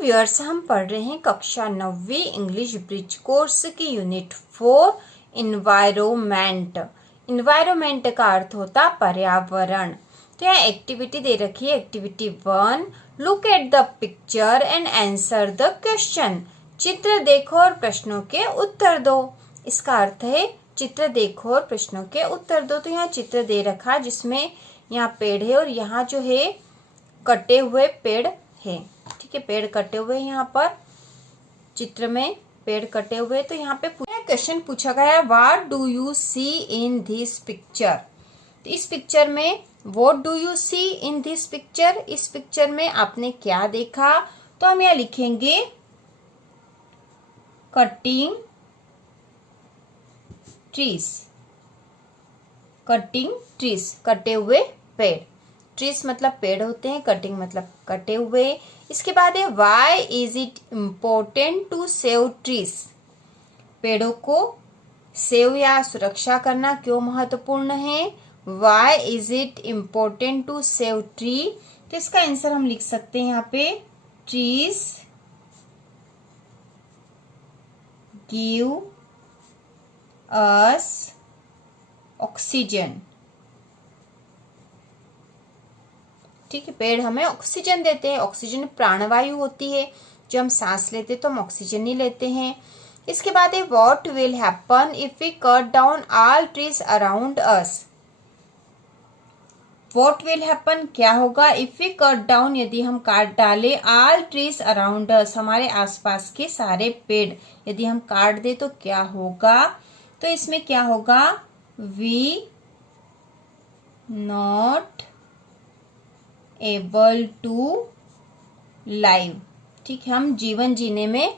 Viewers, हम पढ़ रहे हैं कक्षा 9वीं इंग्लिश ब्रिज कोर्स की यूनिट 4 इन्वायरमेंट। इन्वायरमेंट का अर्थ होता पर्यावरण। तो यहाँ एक्टिविटी दे रखी है। Activity 1, look at the picture and answer the question. चित्र देखो और प्रश्नों के उत्तर दो। इसका अर्थ है चित्र देखो और प्रश्नों के उत्तर दो। तो यहाँ चित्र दे रखा जिसमें यहाँ पेड़ है और यहाँ जो है कटे हुए पेड़ है। ठीक है, पेड़ कटे हुए यहाँ पर चित्र में पेड़ कटे हुए। तो यहाँ पे क्वेश्चन पूछा गया है, what do you see in this picture. तो इस पिक्चर में what do you see in this picture, इस पिक्चर में आपने क्या देखा। तो हम यहाँ लिखेंगे कटिंग ट्रीज। कटिंग ट्रीज, कटे हुए पेड़। ट्रीज मतलब पेड़ होते हैं, कटिंग मतलब कटे हुए। इसके बाद है why is it important to save trees. पेड़ों को सेव या सुरक्षा करना क्यों महत्वपूर्ण है। Why is it important to save tree. तो इसका आंसर हम लिख सकते हैं यहाँ पे, ट्रीज गिव अस ऑक्सीजन। ठीक है, पेड़ हमें ऑक्सीजन देते हैं। ऑक्सीजन प्राणवायु होती है, जो हम सांस लेते हैं तो हम ऑक्सीजन ही लेते हैं। इसके बाद है what will happen if we cut down all trees around us. What will happen, क्या होगा, इफ वी कट डाउन, यदि हम काट डाले, ऑल ट्रीज अराउंड अस, हमारे आसपास के सारे पेड़ यदि हम काट दे तो क्या होगा। तो इसमें क्या होगा, we not able to live. ठीक है, हम जीवन जीने में,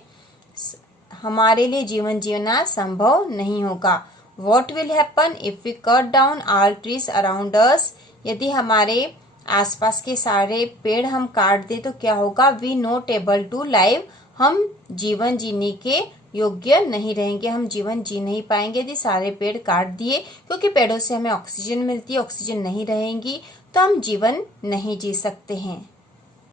हमारे लिए जीवन जीना संभव नहीं होगा। What will happen if we cut down all trees around us, यदि हमारे आसपास के सारे पेड़ हम काट दे तो क्या होगा, we not able to live, हम जीवन जीने के योग्य नहीं रहेंगे, हम जीवन जी नहीं पाएंगे यदि सारे पेड़ काट दिए। क्योंकि पेड़ों से हमें ऑक्सीजन मिलती है, ऑक्सीजन नहीं रहेंगी तो हम जीवन नहीं जी सकते हैं।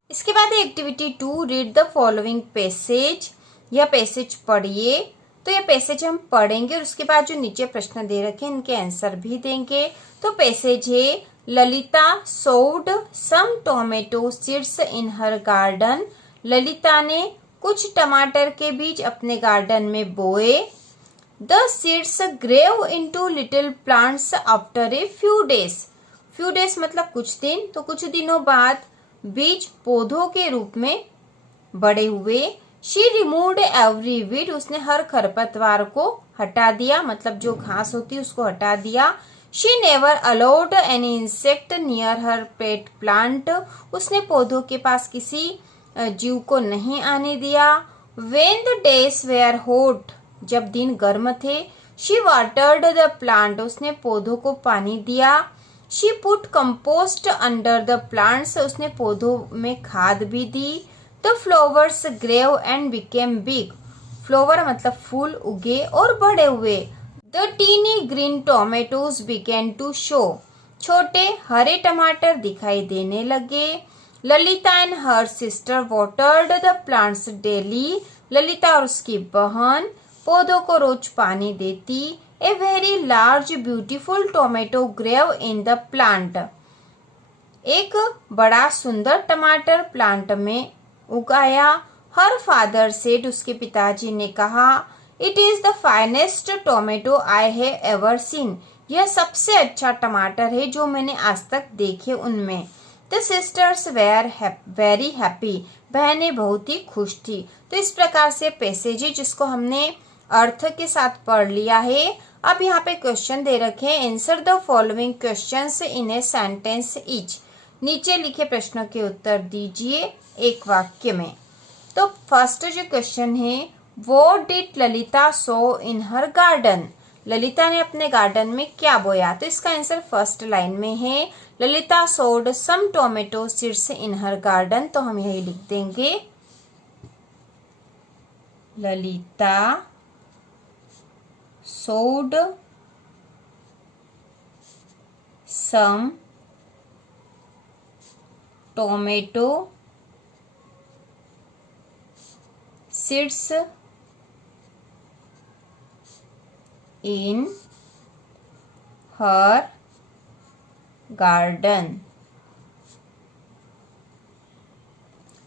इसके बाद activity 2, read the following passage. यह पैसेज पढ़िए। तो यह पैसेज हम पढ़ेंगे और उसके बाद जो नीचे प्रश्न दे रखे हैं इनके आंसर भी देंगे। तो पैसेज है, Lalita sowed some tomato seeds in her garden. Lalita ने कुछ टमाटर के बीज अपने गार्डन में बोए। The seeds grew into little plants after a few days. Few days मतलब कुछ दिन, तो कुछ दिनों बाद बीज पौधों के रूप में बड़े हुए। शी रिमूव्ड एवरी वीड, उसने हर खरपतवार को हटा दिया, मतलब जो घास होती है उसको हटा दिया। She never allowed any insect near her pet plant, उसने पौधों के पास किसी जीव को नहीं आने दिया। When the days were hot, जब दिन गर्म थे, she watered the plant, उसने पौधों को पानी दिया। She put compost under the plants, उसने पौधों में खाद भी दी। The flowers grew and became big, flower मतलब फूल उगे और बड़े हुए। The teeny green tomatoes began to show, छोटे हरे टमाटर दिखाई देने लगे। Lalita and her sister watered the plants daily, Lalita और उसकी बहन पौधों को रोज पानी देती। A very large beautiful tomato grew in the plant, एक बड़ा सुंदर टमाटर प्लांट में उगाया। हर फादर सेड, उसके पिताजी ने कहा, it is the finest tomato I have ever seen, यह सबसे अच्छा टमाटर है जो मैंने आज तक देखे उनमें। The sisters were very happy, बहनें बहुत ही खुश थी। तो इस प्रकार से पैसेज है जिसको हमने अर्थ के साथ पढ़ लिया है। अब यहाँ पे क्वेश्चन दे रखे हैं, answer the following questions in a sentence each. नीचे लिखे प्रश्नों के उत्तर दीजिए एक वाक्य में। तो फर्स्ट जो क्वेश्चन है, what did Lalita so in her garden, Lalita ने अपने गार्डन में क्या बोया। तो इसका आंसर फर्स्ट लाइन में है, Lalita sowed some tomato seeds in her garden. तो हम यही लिख देंगे, Lalita sowed some tomato seeds in her garden.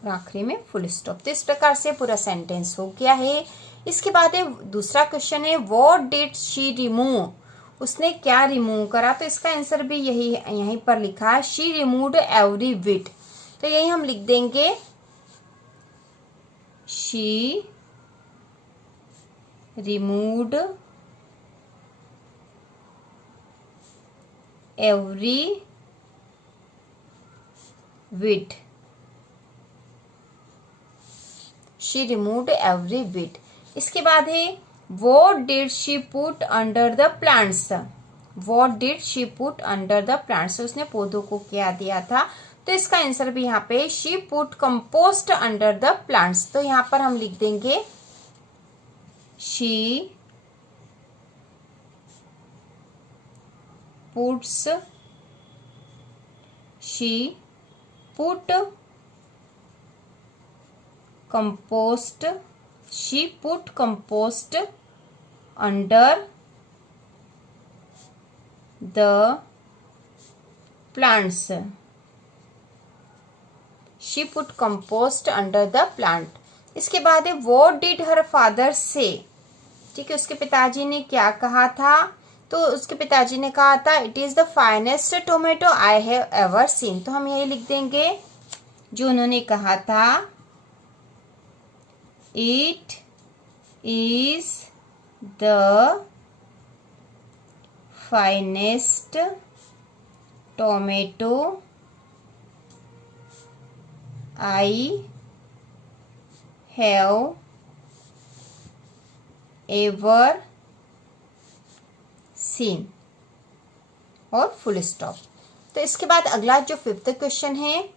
और आखिरी में फुल स्टॉप। तो इस प्रकार से पूरा सेंटेंस हो गया है। इसके बाद दूसरा क्वेश्चन है व्हाट डिड शी रिमूव, उसने क्या रिमूव करा। तो इसका आंसर भी यहीं पर लिखा है, शी रिमूव्ड एवरी विट। तो यही हम लिख देंगे, she removed every weed, she removed every weed. इसके बाद है what did she put under the plants, what did she put under the plants, उसने पौधों को क्या दिया था। तो इसका आंसर भी यहाँ पे she put compost under the plants. तो यहाँ पर हम लिख देंगे she puts, she put compost, she put compost under the plants, she put compost under the plant। इसके बाद है what did her father say, ठीक है, उसके पिताजी ने क्या कहा था। तो उसके पिताजी ने कहा था it is the finest tomato I have ever seen. तो हम यही लिख देंगे जो उन्होंने कहा था, It is the finest tomato I have ever seen। और फुल स्टॉप। तो इसके बाद अगला जो 5th क्वेश्चन है,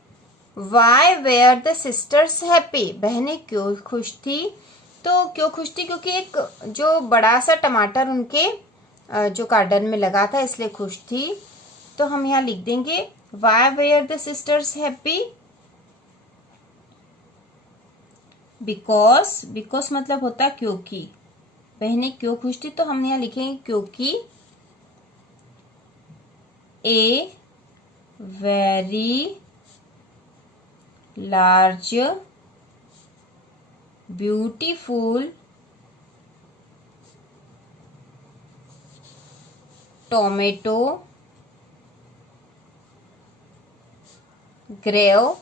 why were the sisters happy, बहनें क्यों खुश थी। तो क्यों खुश थी, क्योंकि एक जो बड़ा सा टमाटर उनके जो गार्डन में लगा था इसलिए खुश थी। तो हम यहाँ लिख देंगे why were the sisters happy, because, because मतलब होता है क्योंकि, बहनें क्यों खुश थी। तो हम यहाँ लिखेंगे क्योंकि a very large beautiful tomato grew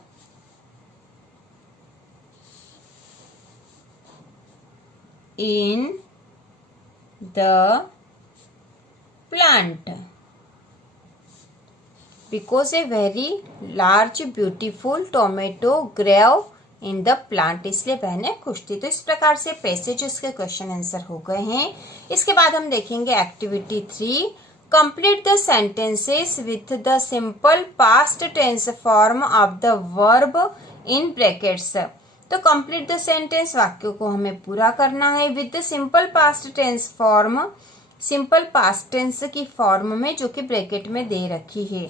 in the plant, because a very large beautiful tomato grew in the plant, इसलिए बहनें खुश थी। तो इस प्रकार से पैसेजेस के क्वेश्चन आंसर हो गए हैं। इसके बाद हम देखेंगे activity 3, complete the sentences with the simple past tense form of the verb in brackets. तो कंप्लीट द सेंटेंस, वाक्यों को हमें पूरा करना है with the simple past tense form, simple past tense की फॉर्म में जो कि ब्रैकेट में दे रखी है।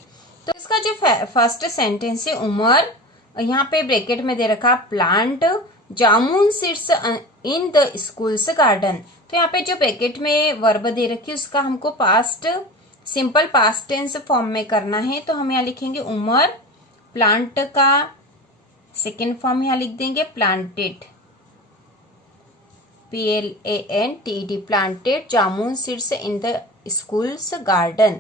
तो इसका जो फर्स्ट सेंटेंस है उमर, यहाँ पे ब्रैकेट में दे रखा plant jamun seeds in the school's garden. तो यहाँ पे जो ब्रैकेट में वर्ब दे रखी है उसका हमको past, simple past tense form में करना है। तो हम यहाँ लिखेंगे उमर, प्लांट का सेकेंड फॉर्म यहाँ लिख देंगे planted, PLANTED, planted jamun seeds in the school's garden.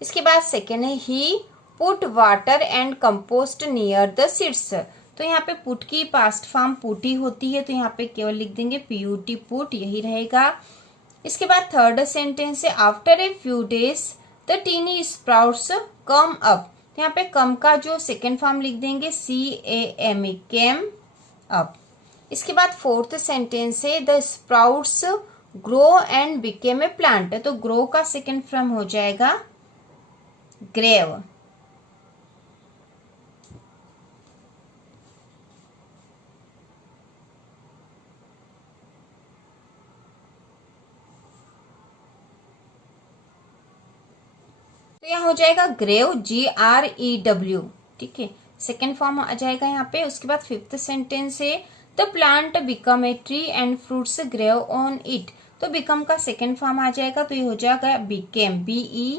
इसके बाद सेकेंड है he put water and compost near the seeds. तो यहाँ पे पुट की पास्ट फॉर्म पुटी होती है, तो यहाँ पे केवल लिख देंगे PUT, पुट, यही रहेगा। इसके बाद थर्ड सेंटेंस है after a few days the tiny sprouts come up. यहाँ पे कम का जो सेकेंड फॉर्म लिख देंगे CAME, केम अप। इसके बाद फोर्थ सेंटेंस है the sprouts grow and became a plant. तो ग्रो का सेकेंड फॉर्म हो जाएगा ग्रेव। तो यहाँ हो जाएगा ग्रेव, GREW, ठीक है, सेकेंड फॉर्म आ जाएगा यहाँ पे। उसके बाद फिफ्थ सेंटेंस है the plant become a tree and fruits grow on it. तो बिकम का सेकेंड फॉर्म आ जाएगा, तो ये हो जाएगा became, BECAME,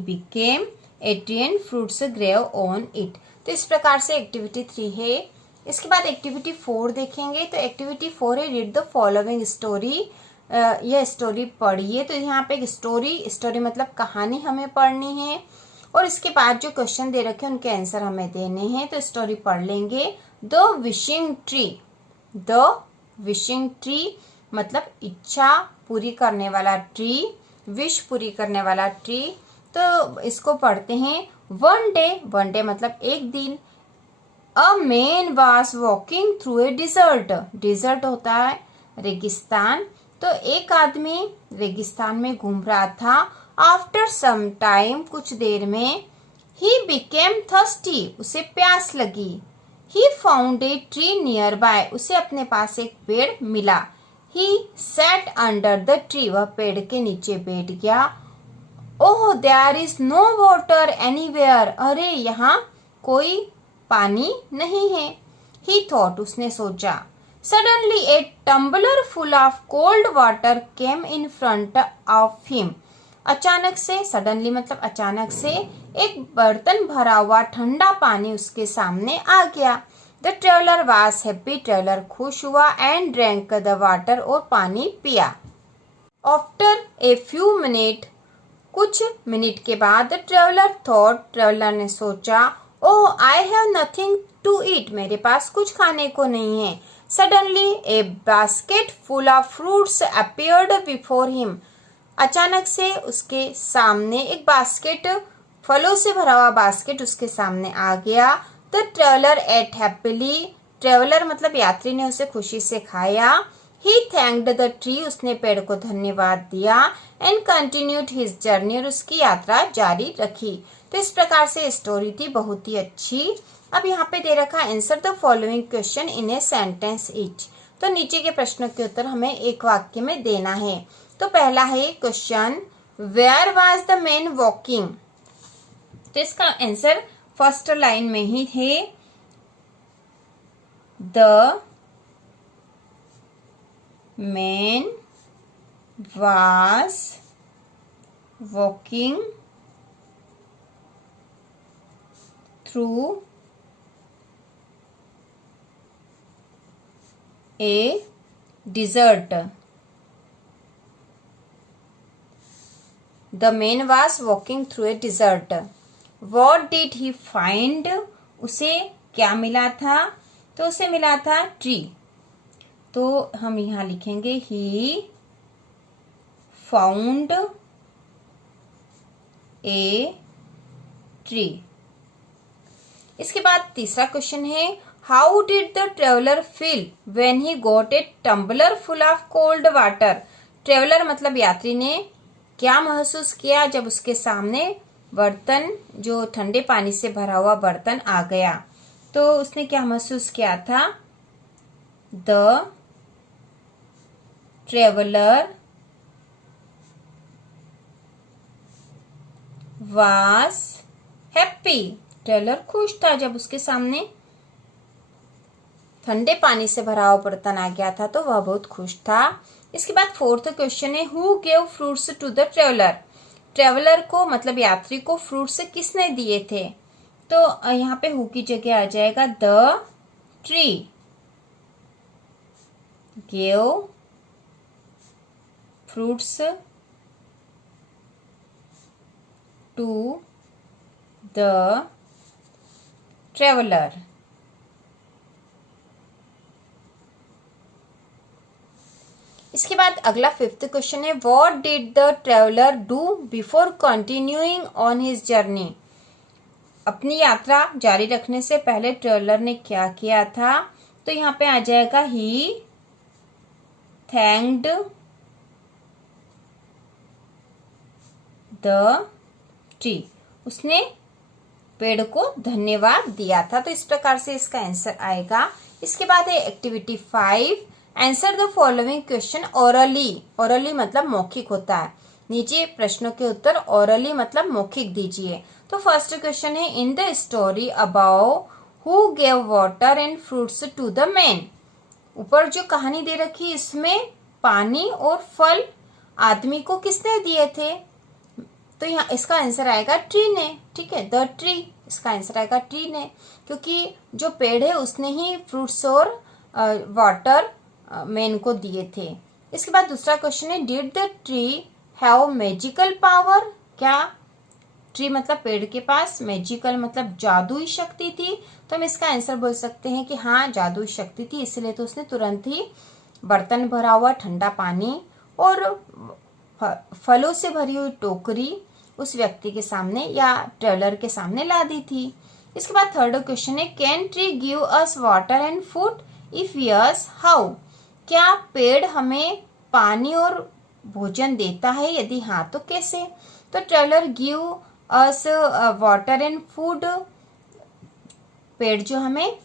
became a tree and fruits grow on it. तो इस प्रकार से एक्टिविटी 3 है। इसके बाद एक्टिविटी 4 देखेंगे। तो एक्टिविटी 4 है रीड द फॉलोइंग स्टोरी। यह स्टोरी पढ़िए। तो यहाँ पे एक स्टोरी मतलब कहानी हमें पढ़नी है, और इसके बाद जो क्वेश्चन दे रखे हैं उनके आंसर हमें देने हैं। तो स्टोरी पढ़ लेंगे। द विशिंग ट्री मतलब इच्छा पूरी करने वाला ट्री, विश पूरी करने वाला ट्री। तो इसको पढ़ते हैं। वन डे मतलब एक दिन। A man was walking through a desert होता है रेगिस्तान। तो एक आदमी रेगिस्तान में घूम रहा था। आफ्टर सम टाइम, कुछ देर में, ही बिकेम थर्स्टी, उसे प्यास लगी। He found a tree nearby, उसे अपने पास एक पेड़ मिला। He sat under the tree, वह पेड़ के नीचे बैठ गया। Oh there is no water anywhere, अरे यहाँ कोई पानी नहीं है। ही थॉट, उसने सोचा। Suddenly a tumbler full of cold water came in front of him, अचानक से, सडनली मतलब अचानक से, एक बर्तन भरा हुआ ठंडा पानी उसके सामने आ गया। The traveller was happy, traveller खुश हुआ, एंड ड्रैंक द वाटर, और पानी पिया। आफ्टर ए फ्यू मिनट, कुछ मिनट के बाद, द ट्रेवलर थॉट, ट्रेवलर ने सोचा, oh I have nothing to eat, मेरे पास कुछ खाने को नहीं है। Suddenly a basket full of fruits appeared before him, अचानक से उसके सामने एक बास्केट, फलों से भरा हुआ बास्केट उसके सामने आ गया। The traveller ate happily, traveller मतलब यात्री ने उसे खुशी से खाया। ही थैंक्ड द ट्री, उसने पेड़ को धन्यवाद दिया। एंड कंटिन्यूड हिज जर्नी, और उसकी यात्रा जारी रखी। तो इस प्रकार से स्टोरी थी, बहुत ही अच्छी। अब यहाँ पे दे रखा answer the following question in a sentence each. तो नीचे के प्रश्नों के उत्तर हमें एक वाक्य में देना है। तो पहला है question, where was the man walking. तो इसका आंसर फर्स्ट लाइन में ही है, the man was walking through a desert. The man was walking through a desert. What did he find, उसे क्या मिला था। तो उसे मिला था ट्री। तो हम यहाँ लिखेंगे ही फाउंड ए ट्री। इसके बाद तीसरा क्वेश्चन है, how did the traveller feel when he got a tumbler full of cold water. Traveller मतलब यात्री ने क्या महसूस किया जब उसके सामने बर्तन, जो ठंडे पानी से भरा हुआ बर्तन आ गया। तो उसने क्या महसूस किया था, the traveller was happy, traveller खुश था जब उसके सामने ठंडे पानी से भरा हुआ बर्तन आ गया था, तो वह बहुत खुश था। इसके बाद फोर्थ क्वेश्चन है, who gave fruits to the traveller. Traveller को मतलब यात्री को फ्रूट्स किसने दिए थे। तो यहाँ पे हु की जगह आ जाएगा the tree gave fruits to the traveller. इसके बाद अगला फिफ्थ क्वेश्चन है, what did the traveller do before continuing on his journey. अपनी यात्रा जारी रखने से पहले ट्रेवलर ने क्या किया था। तो यहाँ पे आ जाएगा ही थैंक्ड द ट्री, उसने पेड़ को धन्यवाद दिया था। तो इस प्रकार से इसका आंसर आएगा। इसके बाद है activity 5, answer the following question orally. Orally मतलब मौखिक होता है। नीचे प्रश्नों के उत्तर ओरली मतलब मौखिक दीजिए। तो फर्स्ट क्वेश्चन है, in the story about who gave water and fruits to the man. ऊपर जो कहानी दे रखी इसमें पानी और फल आदमी को किसने दिए थे, तो यहाँ इसका आंसर आएगा ट्री ने। ठीक है, द ट्री, इसका आंसर आएगा ट्री ने, क्योंकि जो पेड़ है उसने ही फ्रूट्स और वाटर मैन को दिए थे। इसके बाद दूसरा क्वेश्चन है, did the tree have magical power. क्या ट्री मतलब पेड़ के पास मैजिकल मतलब जादुई शक्ति थी, तो हम इसका आंसर बोल सकते हैं कि हाँ जादुई शक्ति थी, इसलिए तो उसने तुरंत ही बर्तन भरा हुआ ठंडा पानी और फलों से भरी हुई टोकरी उस व्यक्ति के सामने या ट्रेवलर के सामने ला दी थी। इसके बाद थर्ड क्वेश्चन है, can tree give us water and food, if yes how. क्या पेड़ हमें पानी और भोजन देता है, यदि हाँ तो कैसे। तो traveller give us water and food, पेड़ जो हमें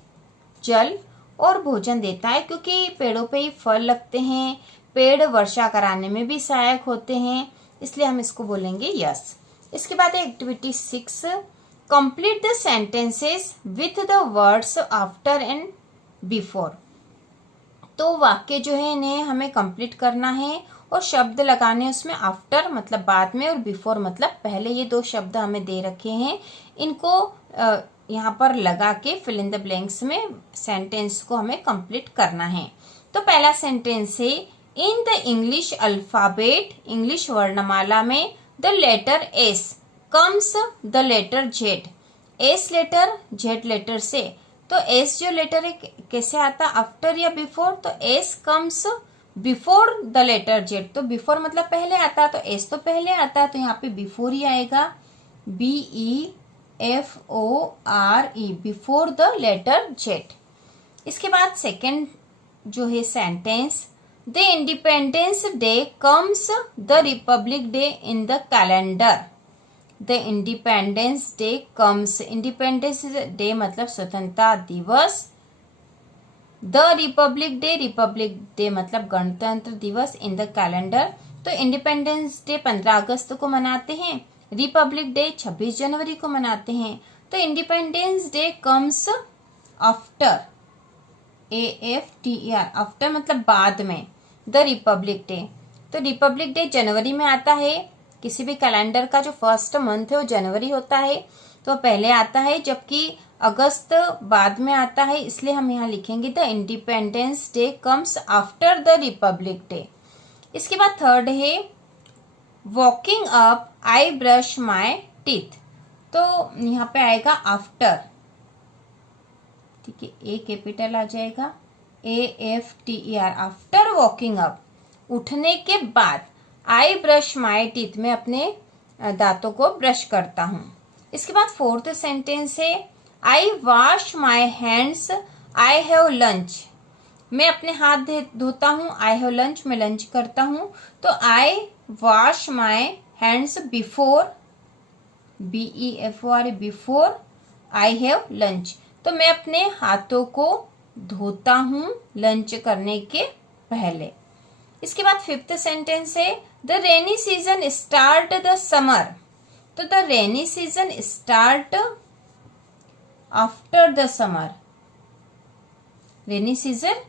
जल और भोजन देता है, क्योंकि पेड़ों पे ही फल लगते हैं, पेड़ वर्षा कराने में भी सहायक होते हैं, इसलिए हम इसको बोलेंगे यस। इसके बाद activity 6, complete the sentences with the words after and before. तो वाक्य जो है इन्हें हमें कंप्लीट करना है और शब्द लगाने उसमें आफ्टर मतलब बाद में और बिफोर मतलब पहले। ये दो शब्द हमें दे रखे हैं, इनको यहाँ पर लगा के फिल इन द ब्लैंक्स में सेंटेंस को हमें कंप्लीट करना है। तो पहला सेंटेंस है, in the English alphabet, English वर्णमाला में the letter S comes the letter Z. S letter Z letter से, तो एस जो लेटर है कैसे आता, आफ्टर या बिफोर, तो S comes before the letter Z. तो बिफोर मतलब पहले आता, तो एस तो पहले आता, तो यहाँ पे बिफोर ही आएगा, BEFORE, before the letter Z. इसके बाद सेकेंड जो है sentence, the independence day comes the republic day in the calendar. The independence day comes, independence day मतलब स्वतंत्रता दिवस, द रिपब्लिक डे मतलब गणतंत्र दिवस इन द कैलेंडर। तो इंडिपेंडेंस डे 15 अगस्त को मनाते हैं, रिपब्लिक डे 26 जनवरी को मनाते हैं। तो independence day comes after, AFTER, after मतलब बाद में, द रिपब्लिक डे। तो रिपब्लिक डे जनवरी में आता है, किसी भी कैलेंडर का जो फर्स्ट मंथ है वो जनवरी होता है, तो पहले आता है, जबकि अगस्त बाद में आता है, इसलिए हम यहाँ लिखेंगे the independence day comes after the republic day. इसके बाद थर्ड है, walking up I brush my teeth. तो यहाँ पे आएगा आफ्टर, ठीक है, ए कैपिटल आ जाएगा, AFTER, आफ्टर वॉकिंग अप, उठने के बाद, आई ब्रश माई टीथ, में अपने दांतों को ब्रश करता हूँ। इसके बाद फोर्थ सेंटेंस है, I wash my hands I have lunch. मैं अपने हाथ धोता हूँ, आई हैव लंच, मैं लंच करता हूँ। तो I wash my hands before, BEFORE, before I have lunch. तो मैं अपने हाथों को धोता हूँ लंच करने के पहले। इसके बाद फिफ्थ सेंटेंस है, the rainy season start the summer. तो the rainy season start after the summer, rainy season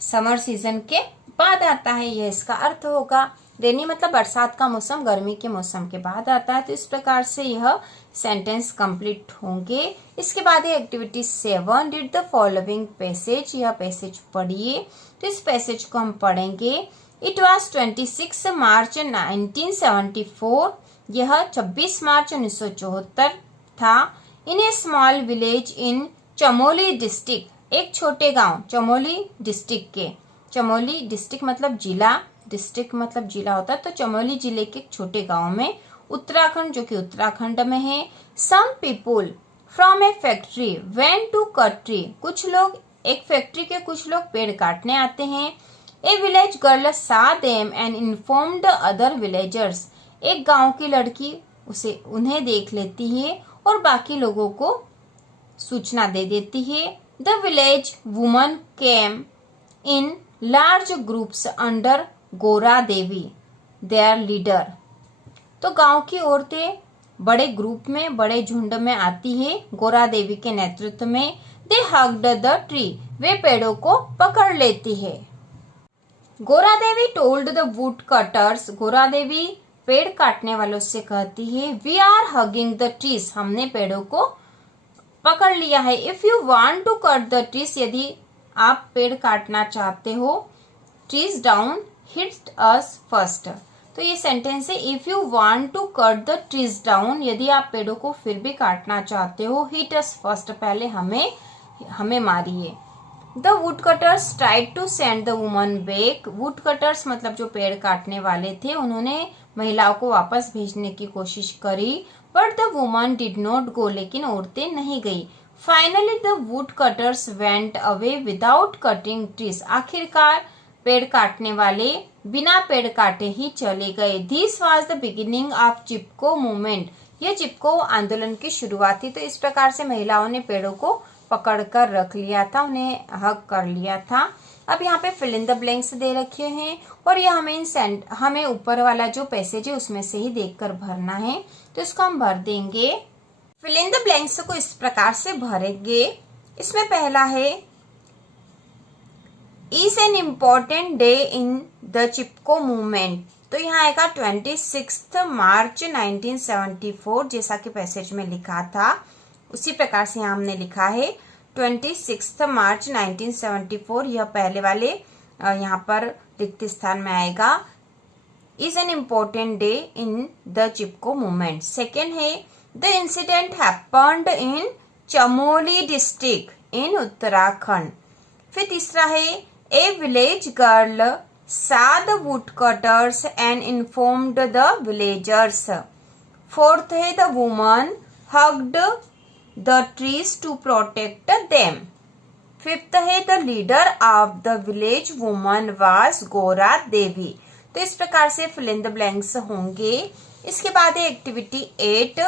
summer season के बाद आता है, यह इसका अर्थ होगा। रेनी मतलब बरसात का मौसम, गर्मी के मौसम के बाद आता है। तो इस प्रकार से यह सेंटेंस कंप्लीट होंगे। इसके बाद है activity 7, read the following passage. यह पैसेज पढ़िए। तो इस पैसेज को हम पढ़ेंगे। इट वॉज 26 मार्च 1974। यह 26 मार्च 1974 था। In a small village in Chamoli district, एक छोटे गांव चमोली डिस्ट्रिक्ट के, चमोली डिस्ट्रिक्ट मतलब जिला, डिस्ट्रिक्ट मतलब जिला होता है, तो चमोली जिले के एक छोटे गांव में, उत्तराखंड, जो कि उत्तराखंड में है। Some people from a factory went to cut tree. कुछ लोग, एक फैक्ट्री के कुछ लोग पेड़ काटने आते हैं। ए विलेज गर्ल सा them and inform the other villagers. एक गांव की लड़की उन्हें देख लेती है और बाकी लोगों को सूचना दे देती है। The village woman came in large groups under गोरा देवी, देयर लीडर। तो गांव की औरतें बड़े ग्रुप में, बड़े झुंड में आती है गोरा देवी के नेतृत्व में। दे हग्ड द ट्री, वे पेड़ों को पकड़ लेती है। Gaura Devi told the woodcutters, Gaura Devi पेड़ काटने वालों से कहती है, we are hugging the trees, हमने पेड़ों को पकड़ लिया है। If you want to cut the trees, यदि आप पेड़ काटना चाहते हो, trees down hit us first. तो ये सेंटेंस है, if you want to cut the trees down, यदि आप पेड़ों को फिर भी काटना चाहते हो, हिट अस फर्स्ट, पहले हमें मारिए। The woodcutters tried to send the woman back, woodcutters मतलब जो पेड़ काटने वाले थे, उन्होंने महिलाओं को वापस भेजने की कोशिश करी, but the woman did not go, लेकिन औरतें नहीं गई। Finally the wood cutters went away without cutting trees, आखिरकार पेड़ काटने वाले बिना पेड़ काटे ही चले गए। This was the beginning of Chipko movement, यह चिपको आंदोलन की शुरुआत थी। तो इस प्रकार से महिलाओं ने पेड़ों को पकड़कर रख लिया था, उन्हें हक कर लिया था। अब यहाँ पे फिल इन द ब्लैंक्स दे रखे हैं और ये हमें ऊपर वाला जो पैसेज है उसमें से ही देखकर भरना है। तो इसको हम भर देंगे। फिल इन द ब्लैंक्स को इस प्रकार से भरेंगे। इसमें पहला है, is an important day in the Chipko movement, तो यहाँ आएगा 26 मार्च 1974, जैसा कि पैसेज में लिखा था उसी प्रकार से यहाँ हमने लिखा है 26 मार्च 1974, यह पहले वाले यहाँ पर रिक्त स्थान में आएगा। Is an important day in the Chipko movement. Second है, the incident happened in Chamoli district in Uttarakhand. फिर तीसरा है, a village girl saw the woodcutters and informed the villagers. Fourth है, the woman hugged the trees to protect them. Fifth है, the leader of the village woman was गोरा देवी। तो इस प्रकार से fill in the blanks होंगे। इसके बाद है एक्टिविटी 8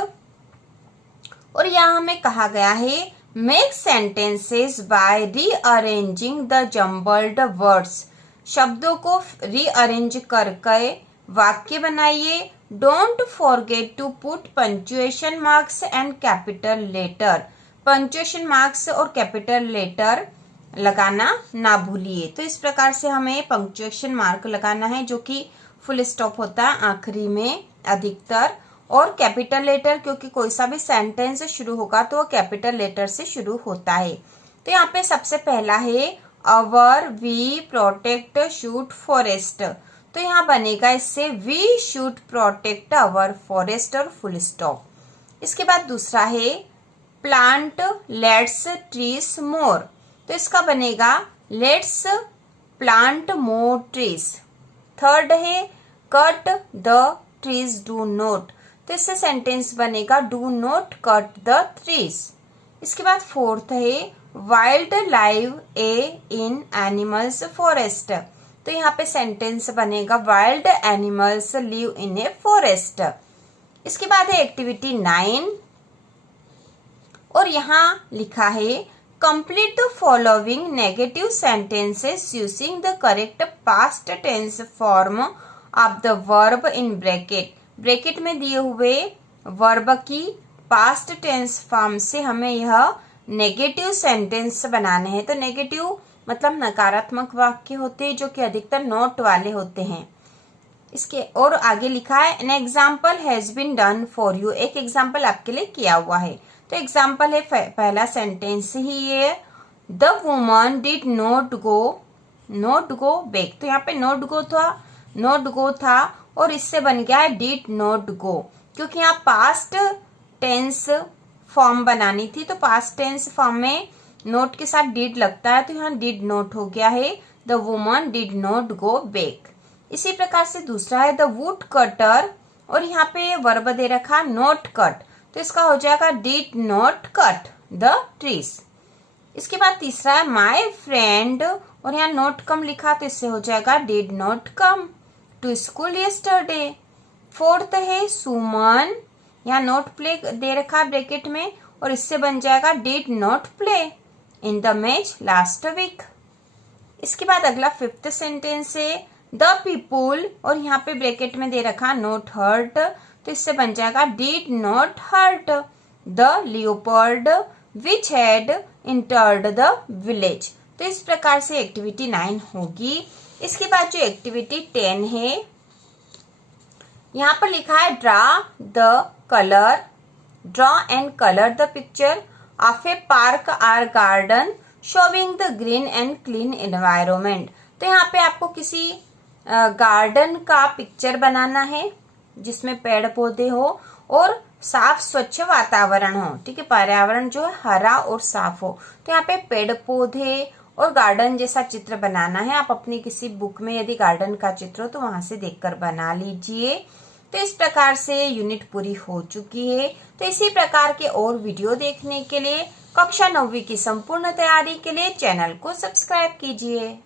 और यहाँ हमें कहा गया है, make sentences by rearranging the jumbled words. शब्दों को रीअरेंज करके वाक्य बनाइए। Don't forget to put punctuation marks and capital letter, punctuation marks और कैपिटल लेटर लगाना ना भूलिए। तो इस प्रकार से हमें पंक्चुएशन मार्क लगाना है, जो कि फुल स्टॉप होता है आखिरी में अधिकतर, और कैपिटल लेटर क्योंकि कोई सा भी सेंटेंस शुरू होगा तो वो कैपिटल लेटर से शुरू होता है। तो यहाँ पे सबसे पहला है, our we protect should forest, तो यहाँ बनेगा इससे we should protect our forest और फुल स्टॉप। इसके बाद दूसरा है, प्लांट लेट्स ट्रीज मोर, तो इसका बनेगा let's plant more trees. Third है, cut the trees do not, तो इससे सेंटेंस बनेगा do not cut the trees. इसके बाद फोर्थ है, wild live a in animals forest, तो यहाँ पे सेंटेंस बनेगा wild animals live in a forest. इसके बाद है एक्टिविटी 9 और यहाँ लिखा है, complete the following negative sentences using the correct past tense form of the verb in bracket. Bracket में दिए हुए वर्ब की पास्ट टेंस फॉर्म से हमें यह नेगेटिव सेंटेंस बनाने हैं। तो नेगेटिव मतलब नकारात्मक वाक्य होते हैं जो कि अधिकतर नोट वाले होते हैं। इसके और आगे लिखा है, an example has been done for you, एक एग्जाम्पल आपके लिए किया हुआ है। तो एग्जाम्पल है पहला सेंटेंस ही है, the woman did not go back, तो यहाँ पे नॉट गो था और इससे बन गया है डिड नॉट गो, क्योंकि यहाँ पास्ट टेंस फॉर्म बनानी थी तो पास्ट टेंस फॉर्म में नोट के साथ डिड लगता है, तो यहाँ डिड नॉट हो गया है, the woman did not go back. इसी प्रकार से दूसरा है, द वुड कटर और यहाँ पे वर्ब दे रखा नॉट कट, तो इसका हो जाएगा did not cut the trees. इसके बाद तीसरा है, माई फ्रेंड और यहाँ नॉट कम लिखा तो इससे हो जाएगा did not come to school yesterday. Fourth है, सुमन, यहाँ नॉट प्ले दे रखा है ब्रैकेट में और इससे बन जाएगा did not play in the match last week. इसके बाद अगला फिफ्थ सेंटेंस है, द पीपुल और यहाँ पे ब्रैकेट में दे रखा नॉट हर्ट, तो इससे बन जाएगा did not hurt the leopard which had entered the village. तो इस प्रकार से एक्टिविटी 9 होगी। इसके बाद जो एक्टिविटी 10 है, यहाँ पर लिखा है draw and colour the picture of a park or garden showing the green and clean environment. तो यहाँ पे आपको किसी गार्डन का पिक्चर बनाना है जिसमें पेड़ पौधे हो और साफ स्वच्छ वातावरण हो। ठीक है, पर्यावरण जो है हरा और साफ हो। तो यहाँ पे पेड़ पौधे और गार्डन जैसा चित्र बनाना है। आप अपनी किसी बुक में यदि गार्डन का चित्र हो तो वहां से देखकर बना लीजिए। तो इस प्रकार से यूनिट पूरी हो चुकी है। तो इसी प्रकार के और वीडियो देखने के लिए कक्षा 9वीं की संपूर्ण तैयारी के लिए चैनल को सब्सक्राइब कीजिए।